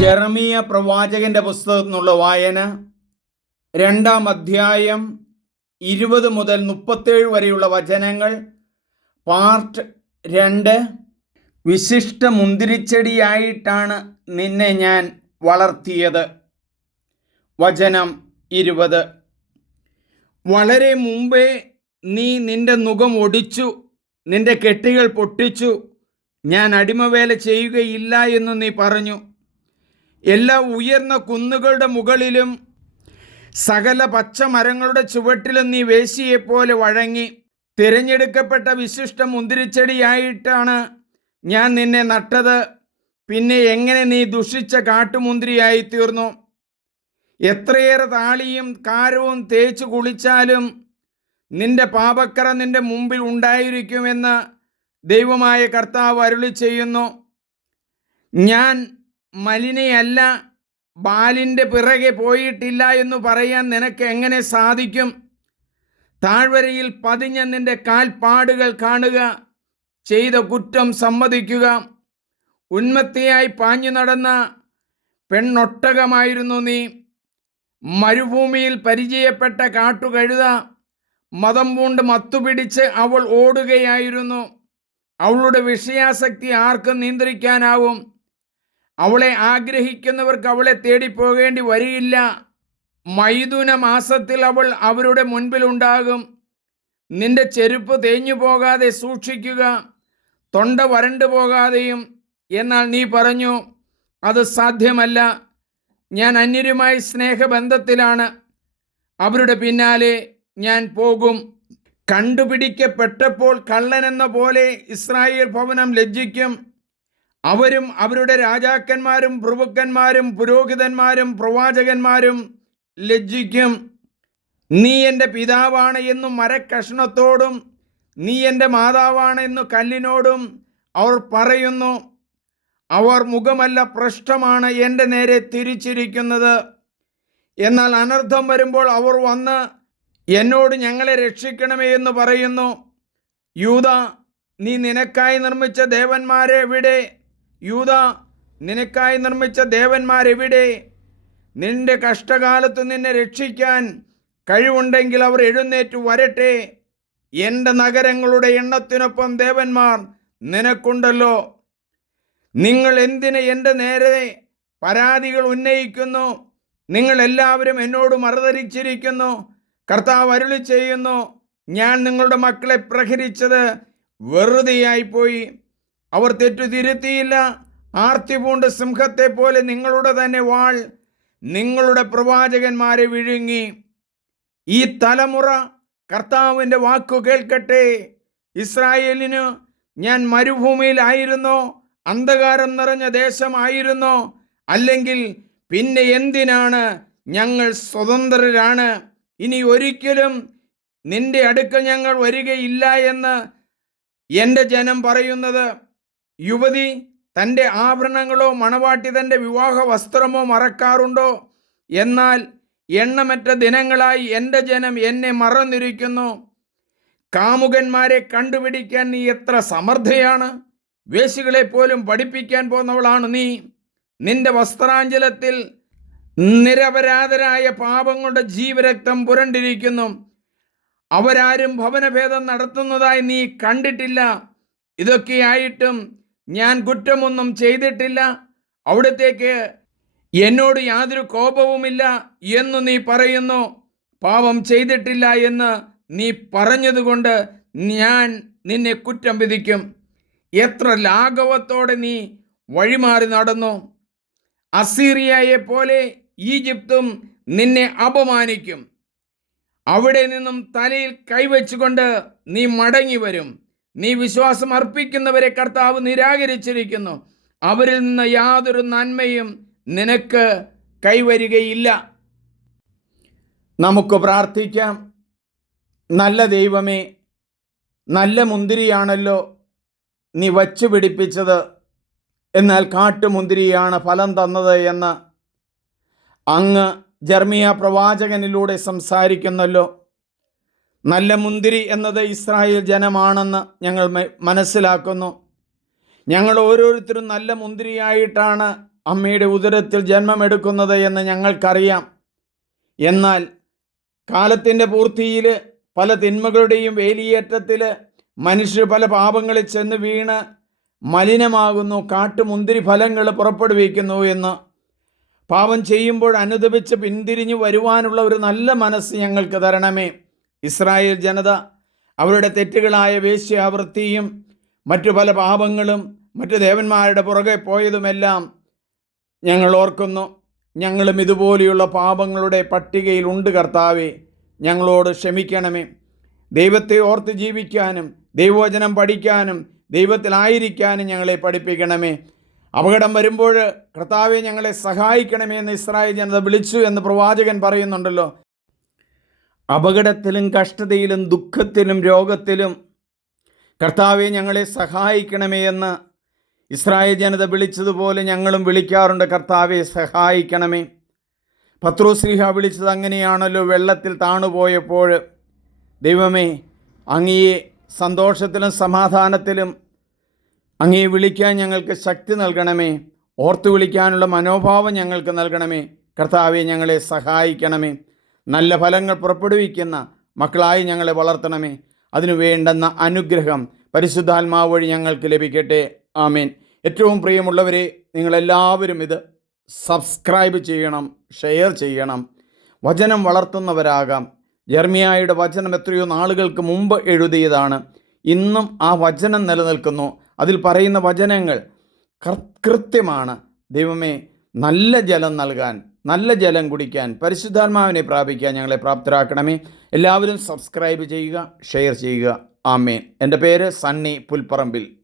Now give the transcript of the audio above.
ജെറമിയ പ്രവാചകന്റെ പുസ്തകത്തിൽ നിന്നുള്ള വായന രണ്ടാം അധ്യായം ഇരുപത് മുതൽ മുപ്പത്തേഴ് വരെയുള്ള വചനങ്ങൾ പാർട്ട് രണ്ട്. വിശിഷ്ട മുന്തിരിച്ചെടിയായിട്ടാണ് നിന്നെ ഞാൻ വളർത്തിയത്. വചനം ഇരുപത്. വളരെ മുമ്പേ നീ നിന്റെ മുഖം ഒടിച്ചു നിന്റെ കെട്ടികൾ പൊട്ടിച്ചു ഞാൻ അടിമവേല ചെയ്യുകയില്ല എന്ന് നീ പറഞ്ഞു. എല്ലാ ഉയർന്ന കുന്നുകളുടെ മുകളിലും സകല പച്ചമരങ്ങളുടെ ചുവട്ടിലും നീ വേശിയെപ്പോലെ വഴങ്ങി തിരഞ്ഞെടുക്കപ്പെട്ട വിശിഷ്ട മുന്തിരിച്ചെടിയായിട്ടാണ് ഞാൻ നിന്നെ നട്ടത്. പിന്നെ എങ്ങനെ നീ ദുഷിച്ച കാട്ടുമുന്തിരിയായി തീർന്നു എത്രയേറെ താളിയും കാരവും തേച്ചു കുളിച്ചാലും നിന്റെ പാപക്കറ നിന്റെ മുമ്പിൽ ഉണ്ടായിരിക്കുമെന്ന് ദൈവമായ കർത്താവ് അരുളി ചെയ്യുന്നു ഞാൻ മലിനയല്ല ബാലിന്റെ പിറകെ പോയിട്ടില്ല എന്ന് പറയാൻ നിനക്ക് എങ്ങനെ സാധിക്കും? താഴ്വരയിൽ പതിഞ്ഞ നിന്റെ കാൽപ്പാടുകൾ കാണുക ചെയ്ത കുറ്റം സമ്മതിക്കുക. ഉന്മത്തിയായി പാഞ്ഞു നടന്ന പെണ്ണൊട്ടകമായിരുന്നു നീ. മരുഭൂമിയിൽ പരിചയപ്പെട്ട കാട്ടുകഴുത മതം പൂണ്ട് മത്തുപിടിച്ച് അവൾ ഓടുകയായിരുന്നു. അവളുടെ വിഷയാസക്തി ആർക്കും നിയന്ത്രിക്കാനാവും. അവളെ ആഗ്രഹിക്കുന്നവർക്ക് അവളെ തേടി പോകേണ്ടി വരികയില്ല മൈഥുന മാസത്തിൽ അവൾ അവരുടെ മുൻപിലുണ്ടാകും. നിന്റെ ചെരുപ്പ് തേഞ്ഞു പോകാതെ സൂക്ഷിക്കുക. തൊണ്ട വരണ്ടു പോകാതെയും. എന്നാൽ നീ പറഞ്ഞു അത് സാധ്യമല്ല. ഞാൻ അന്യരുമായി സ്നേഹബന്ധത്തിലാണ്. അവരുടെ പിന്നാലെ ഞാൻ പോകും. കണ്ടുപിടിക്കപ്പെട്ടപ്പോൾ കള്ളനെന്ന പോലെ ഇസ്രായേൽ ഭവനം ലജ്ജിക്കും. അവരും അവരുടെ രാജാക്കന്മാരും പ്രഭുക്കന്മാരും പുരോഹിതന്മാരും പ്രവാചകന്മാരും ലജ്ജിക്കും. നീ എന്റെ പിതാവാണ് എന്നു മരക്കഷ്ണത്തോടും നീ എന്റെ മാതാവാണ് എന്നു കല്ലിനോടും അവർ പറയുന്നു. അവർ മുഖമല്ല പൃഷ്ഠമാണ് എന്റെ നേരെ തിരിച്ചിരിക്കുന്നത്. എന്നാൽ അനർത്ഥം വരുമ്പോൾ അവർ വന്ന് എന്നോട് ഞങ്ങളെ രക്ഷിക്കണമേ എന്ന് പറയുന്നു. യൂത നീ നിനക്കായി നിർമ്മിച്ച ദേവന്മാരെവിടെ യൂത നിനക്കായി നിർമ്മിച്ച ദേവന്മാരെവിടെ? നിന്റെ കഷ്ടകാലത്ത് നിന്നെ രക്ഷിക്കാൻ കഴിവുണ്ടെങ്കിൽ അവർ എഴുന്നേറ്റ് വരട്ടെ. എന്റെ നഗരങ്ങളുടെ എണ്ണത്തിനൊപ്പം ദേവന്മാർ നിനക്കുണ്ടല്ലോ. നിങ്ങൾ എന്തിന് എന്റെ നേരെ പരാതികൾ ഉന്നയിക്കുന്നു? നിങ്ങൾ എല്ലാവരും എന്നോട് മറുതരിച്ചിരിക്കുന്നു. കർത്താവ് അരുളി ചെയ്യുന്നു ഞാൻ നിങ്ങളുടെ മക്കളെ പ്രഹരിച്ചത് വെറുതെയായിപ്പോയി. അവർ തെറ്റു തിരുത്തിയില്ല. ആർത്തി പൂണ്ട് സിംഹത്തെ പോലെ നിങ്ങളുടെ തന്നെ വാൾ നിങ്ങളുടെ പ്രവാചകന്മാരെ വിഴുങ്ങി. ഈ തലമുറ കർത്താവിന്റെ വാക്കു കേൾക്കട്ടെ. ഇസ്രായേലിന് ഞാൻ മരുഭൂമിയിലായിരുന്നോ? അന്ധകാരം നിറഞ്ഞ ദേശമായിരുന്നോ? അല്ലെങ്കിൽ പിന്നെ എന്തിനാണ് ഞങ്ങൾ സ്വതന്ത്രരാണ്? ഇനി ഒരിക്കലും നിന്റെ അടുക്കൽ ഞങ്ങൾ വരികയില്ല എന്ന് എന്റെ ജനം പറയുന്നത്. യുവതി തന്റെ ആഭരണങ്ങളോ മണവാട്ടി തന്റെ വിവാഹ വസ്ത്രമോ മറക്കാറുണ്ടോ? എന്നാൽ എണ്ണമറ്റ ദിനങ്ങളായി എന്റെ ജനം എന്നെ മറന്നിരിക്കുന്നു. കാമുകന്മാരെ കണ്ടുപിടിക്കാൻ നീ എത്ര സമർത്ഥയാണ്? വേശികളെ പോലും പഠിപ്പിക്കാൻ പോന്നവളാണ് നീ. നിന്റെ വസ്ത്രാഞ്ചലത്തിൽ നിരപരാധരായ പാപങ്ങളുടെ ജീവരക്തം പുരണ്ടിരിക്കുന്നു. അവരാരും ഭവനഭേദം നടത്തുന്നതായി നീ കണ്ടിട്ടില്ല. ഇതൊക്കെയായിട്ടും ഞാൻ കുറ്റമൊന്നും ചെയ്തിട്ടില്ല. അവിടത്തേക്ക് എന്നോട് യാതൊരു കോപവുമില്ല എന്ന് നീ പറയുന്നു. പാപം ചെയ്തിട്ടില്ല എന്ന് നീ പറഞ്ഞതുകൊണ്ട് ഞാൻ നിന്നെ കുറ്റം വിധിക്കും. എത്ര ലാഘവത്തോടെ നീ വഴിമാറി നടന്നു. അസീറിയയെ പോലെ ഈജിപ്തും നിന്നെ അപമാനിക്കും. അവിടെ നിന്നും തലയിൽ കൈവച്ചുകൊണ്ട് നീ മടങ്ങി വരും. നീ വിശ്വാസം അർപ്പിക്കുന്നവരെ കർത്താവ് നിരാകരിച്ചിരിക്കുന്നു. അവരിൽ നിന്ന് യാതൊരു നന്മയും നിനക്ക് കൈവരികയില്ല. നമുക്ക് പ്രാർത്ഥിക്കാം. നല്ല ദൈവമേ നല്ല മുന്തിരിയാണല്ലോ നീ വച്ചു പിടിപ്പിച്ചത്. എന്നാൽ കാട്ടുമുന്തിരിയാണ് ഫലം തന്നത് എന്ന് അങ്ങ് ജർമിയ പ്രവാചകനിലൂടെ സംസാരിക്കുന്നല്ലോ. നല്ല മുന്തിരി എന്നത് ഇസ്രായേൽ ജനമാണെന്ന് ഞങ്ങൾ മനസ്സിലാക്കുന്നു. ഞങ്ങൾ ഓരോരുത്തരും നല്ല മുന്തിരിയായിട്ടാണ് അമ്മയുടെ ഉദരത്തിൽ ജന്മമെടുക്കുന്നത് എന്ന് ഞങ്ങൾക്കറിയാം. എന്നാൽ കാലത്തിന്റെ പൂർത്തിയിൽ പല തിന്മകളുടെയും വേലിയേറ്റത്തിൽ മനുഷ്യർ പല പാപങ്ങളിൽ ചെന്ന് വീണ് മലിനമാകുന്നു കാട്ടുമുന്തിരി ഫലങ്ങൾ പുറപ്പെടുവിക്കുന്നു എന്ന്. പാപം ചെയ്യുമ്പോൾ അനുദപിച്ച് പിന്തിരിഞ്ഞു വരുവാനുള്ള ഒരു നല്ല മനസ്സ് ഞങ്ങൾക്ക് തരണമേ. ഇസ്രായേൽ ജനത അവരുടെ തെറ്റുകളായ വേശ്യാവൃത്തിയും മറ്റു പല പാപങ്ങളും മറ്റു ദേവന്മാരുടെ പുറകെ പോയതുമെല്ലാം ഞങ്ങൾ ഓർക്കുന്നു. ഞങ്ങളും ഇതുപോലെയുള്ള പാപങ്ങളുടെ പട്ടികയിൽ ഉണ്ട് കർത്താവെ. ഞങ്ങളോട് ക്ഷമിക്കണമേ. ദൈവത്തെ ഓർത്ത് ജീവിക്കാനും ദൈവവചനം പഠിക്കാനും ദൈവത്തിലായിരിക്കാനും ഞങ്ങളെ പഠിപ്പിക്കണമേ. അപകടം വരുമ്പോൾ കർത്താവെ ഞങ്ങളെ സഹായിക്കണമേ എന്ന് ഇസ്രായേൽ ജനത വിളിച്ചു എന്ന് പ്രവാചകൻ പറയുന്നുണ്ടല്ലോ. അപകടത്തിലും കഷ്ടതയിലും ദുഃഖത്തിലും രോഗത്തിലും കർത്താവെ ഞങ്ങളെ സഹായിക്കണമേ എന്ന് ഇസ്രായേൽ ജനത വിളിച്ചതുപോലെ ഞങ്ങളും വിളിക്കാറുണ്ട്. കർത്താവെ സഹായിക്കണമേ. പത്രോശ്രീഹ വിളിച്ചത് അങ്ങനെയാണല്ലോ വെള്ളത്തിൽ താണുപോയപ്പോൾ. ദൈവമേ അങ്ങയെ സന്തോഷത്തിലും സമാധാനത്തിലും അങ്ങയെ വിളിക്കാൻ ഞങ്ങൾക്ക് ശക്തി നൽകണമേ. ഓർത്തു വിളിക്കാനുള്ള മനോഭാവം ഞങ്ങൾക്ക് നൽകണമേ. കർത്താവെ ഞങ്ങളെ സഹായിക്കണമേ. നല്ല ഫലങ്ങൾ പുറപ്പെടുവിക്കുന്ന മക്കളായി ഞങ്ങളെ വളർത്തണമേ. അതിനു വേണ്ടുന്ന അനുഗ്രഹം പരിശുദ്ധാത്മാവ് വഴി ഞങ്ങൾക്ക് ലഭിക്കട്ടെ. ആമേൻ. ഏറ്റവും പ്രിയമുള്ളവരെ നിങ്ങളെല്ലാവരും ഇത് സബ്സ്ക്രൈബ് ചെയ്യണം ഷെയർ ചെയ്യണം. വചനം വളർത്തുന്നവരാകാം. ജർമിയായുടെ വചനം എത്രയോ നാളുകൾക്ക് മുമ്പ് എഴുതിയതാണ്. ഇന്നും ആ വചനം നിലനിൽക്കുന്നു. അതിൽ പറയുന്ന വചനങ്ങൾ കൃത്യമാണ്. ദൈവമേ നല്ല ജലം നൽകാൻ നല്ല ജലം കുടിക്കാൻ പരിശുദ്ധാത്മാവിനെ പ്രാപിക്കാൻ ഞങ്ങളെ പ്രാപ്തരാക്കണമേ. എല്ലാവരും സബ്സ്ക്രൈബ് ചെയ്യുക ഷെയർ ചെയ്യുക. ആമേൻ. എന്റെ പേര് സണ്ണി പുൽപ്പറമ്പിൽ.